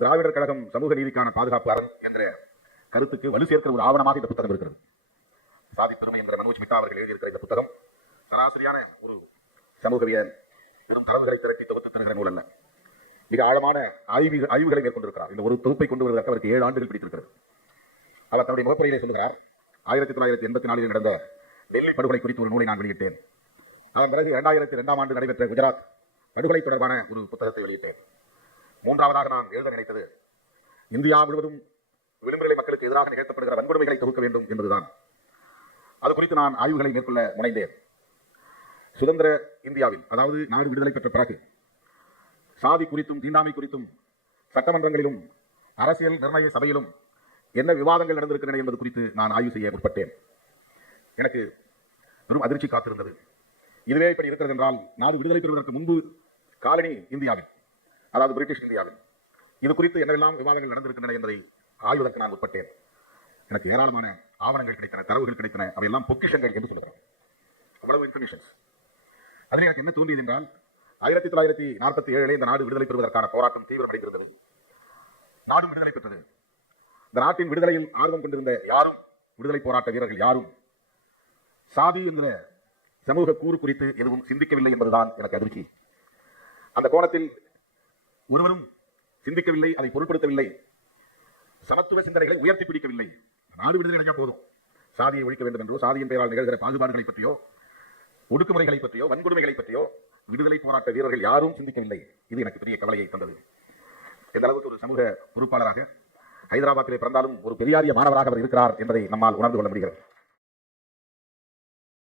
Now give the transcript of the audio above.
திராவிடர் கழகம் சமூக நீதிக்கான பாதுகாப்பு அரண் என்ற கருத்துக்கு வலு சேர்க்கிற ஒரு ஆவணமாக இந்த புத்தகம் இருக்கிறது. சாதி பெருமை என்ற மனோஜ் மிட்டா அவர்கள் எழுதியிருக்கிற இந்த புத்தகம் சராசரியான ஒரு சமூகவியல் தரவுகளை திரட்டி தொகுத்து தருகிற நூல் அல்ல. மிக ஆழமான ஆய்வுகளை மேற்கொண்டிருக்கிறார். இந்த ஒரு தொகுப்பை கொண்டு வருவதற்கு அவருக்கு 7 ஆண்டுகள் பிடித்திருக்கிறது. அவர் தன்னுடைய முகப்புரையிலே சொல்லுகிறார், 1984 நடந்த டெல்லி படுகொலை குறித்து ஒரு நூலை நான் வெளியிட்டேன். அதன் பிறகு 2002 ஆண்டு நடைபெற்ற குஜராத் படுகொலை தொடர்பான ஒரு புத்தகத்தை வெளியிட்டேன். மூன்றாவதாக நான் எழுத நினைத்தது இந்தியா முழுவதும் விளிம்புநிலை மக்களுக்கு எதிராக நிகழ்த்தப்படுகிற வன்கொடுமைகளை தொகுக்க வேண்டும் என்பதுதான். அது குறித்து நான் ஆய்வுகளை மேற்கொள்ள முனைந்தேன். சுதந்திர இந்தியாவில், அதாவது நாடு விடுதலை பெற்ற பிறகு, சாதி குறித்தும் தீண்டாமை குறித்தும் சட்டமன்றங்களிலும் அரசியல் நிர்ணய சபையிலும் என்ன விவாதங்கள் நடந்திருக்கின்றன என்பது குறித்து நான் ஆய்வு செய்ய முற்பட்டேன். எனக்கு பெரும் அதிர்ச்சி காத்திருந்தது. இதுவே இப்படி இருக்கிறது என்றால், நாடு விடுதலை பெறுவதற்கு முன்பு காலனி இந்தியாவில், அதாவது பிரிட்டிஷ் இந்தியாவில் இது குறித்து என்னவெல்லாம் விவாதங்கள் நடந்திருக்கின்றன என்பதை ஆய்வதற்கு நான் உட்பட்டேன். எனக்கு ஏராளமான ஆவணங்கள் கிடைத்தன, தரவுகள் கிடைத்தன. அவையெல்லாம் பொக்கிஷங்கள் என்று சொல்லுகிறோம். அவ்வளவு இன்ஃபர்மேஷன்ஸ். அதில் எனக்கு என்ன தோன்றியது என்றால், 1947 இந்த நாடு விடுதலை பெறுவதற்கான போராட்டம் தீவிரமடைந்திருந்தது. நாடும் விடுதலை பெற்றது. இந்த நாட்டின் விடுதலையில் ஆர்வம் கொண்டிருந்த யாரும், விடுதலை போராட்ட வீரர்கள் யாரும், சாதி என்ற சமூக கூறு குறித்து எதுவும் சிந்திக்கவில்லை என்பதுதான் எனக்கு அதிர்ச்சி. அந்த கோணத்தில் ஒருவரும் சிந்திக்கவில்லை, அதை பொருட்படுத்தவில்லை. சமத்துவ சிந்தனைகளை உயர்த்தி பிடிக்கவில்லை. நாடு விடுதலை அடைஞ்சா போதும், சாதியை ஒழிக்க வேண்டும் என்றோ, சாதியின் பெயரால் நிகழ்கிற பாகுபாடுகளை பற்றியோ, ஒடுக்குமுறைகளை பற்றியோ, வன்கொடுமைகளை பற்றியோ விடுதலை போராட்ட வீரர்கள் யாரும் சிந்திக்கவில்லை. இது எனக்கு பெரிய கவலையை தந்தது. எந்த அளவுக்கு ஒரு சமூக பொறுப்பாளராக ஹைதராபாத்திலே பிறந்தாலும் ஒரு பெரியாரிய மாணவராக அவர் இருக்கிறார் என்பதை நம்மால் உணர்ந்து கொள்ள முடிகிறது.